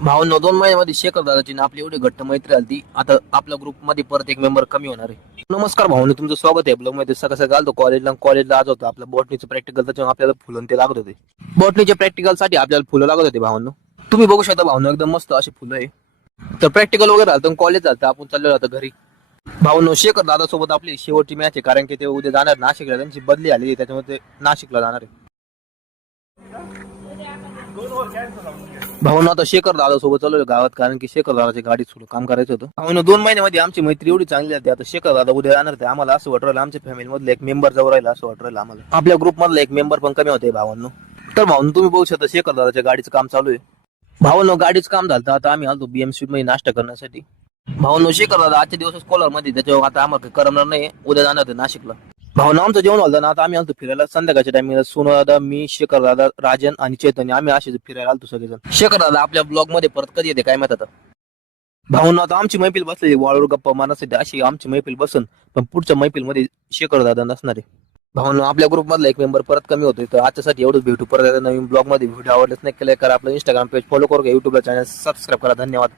भावनो 2 महिन्यामध्ये शेखर दादाची ना आपली एवढी घट्ट मैत्री आली ती आता आपल्या ग्रुपमध्ये परत एक मेंबर कमी होणार आहे. नमस्कार भावनो, तुमचं स्वागत आहे ब्लॉग मध्ये. सकाळ सकाळ आलतो कॉलेजला आज होतो आपलं बॉटनीचं प्रॅक्टिकल, त्याच्यामुळे आपल्याला फुलं ते लागत होते. बॉटनीच्या प्रॅक्टिकल साठी आपल्याला फुलं लागत होते भावनो. तुम्ही बघू शकता भावनो, एकदम मस्त अशी फुलं आहे. तर प्रॅक्टिकल वगैरे झालं, कॉलेज झालं, आपण चाललो होतो घरी. भावनो शेखर दादा सोबत आपली शेवटची मॅच आहे, कारण की ते उद्या जाणार नाशिकला, त्यांची बदली आली त्याच्यामुळे ते नाशिकला जाणार आहे. भावना आता शेखर दादा सोबत चालू गावात, कारण की शेखर दादाची गाडी सुरू काम करायचं होतं. भावना 2 महिन्यामध्ये आमची मैत्री एवढी चांगली आहे. आता शेखर दादा उद्या जाणार ते आम्हाला असं वाटू राहिलं आमच्या फॅमिली मधलं एक मेंबर जवळ राहिला असं वाटू राहिलं आम्हाला. आपल्या ग्रुप मधला एक मेंबर पण कमी होते भावांनो. तर भावनो तुम्ही बघू शकता शेखर दादाच्या गाडीचं काम चालू आहे. भावनो गाडीचं काम झालं, आता आम्ही आलो बीएम स्वीट मध्ये नाश्ता करण्यासाठी. भावनो शेखर दादा आजच्या दिवस कोलार मध्ये, त्याच्यावर आता आम्हाला करमणार नाही, उद्या जाणार होते नाशिकला. भावना आमचं जेवण झालं ना, आता आम्ही आलतो फिरायला संध्याकाळच्या टाइमिंगला. सोनू दादा, मी, शेखर दादा, राजन आणि चैतन्य आम्ही असे फिरायला आलतो सगळेजण. शेखर दादा आपल्या ब्लॉग मध्ये परत कधी येते काय माहित आता. भावना आता आमची मैफिल बसलेली वाळूर गप्पा मारण्यासाठी, अशी आमची मैफिल बसन, पण पुढच्या मैफिल मध्ये शेखर दादा नसणार आहे. भावना आपल्या ग्रुप मधला एक मेंबर परत कमी होतोय. तर आजच्यासाठी एवढंच, भेटू परत नवीन ब्लॉग मध्ये. व्हिडिओ आवडलेच नाही केलं करा, आपलं इंस्टाग्राम पेज फॉलो करू, युट्यूबला चॅनल सबस्क्राईब करा. धन्यवाद.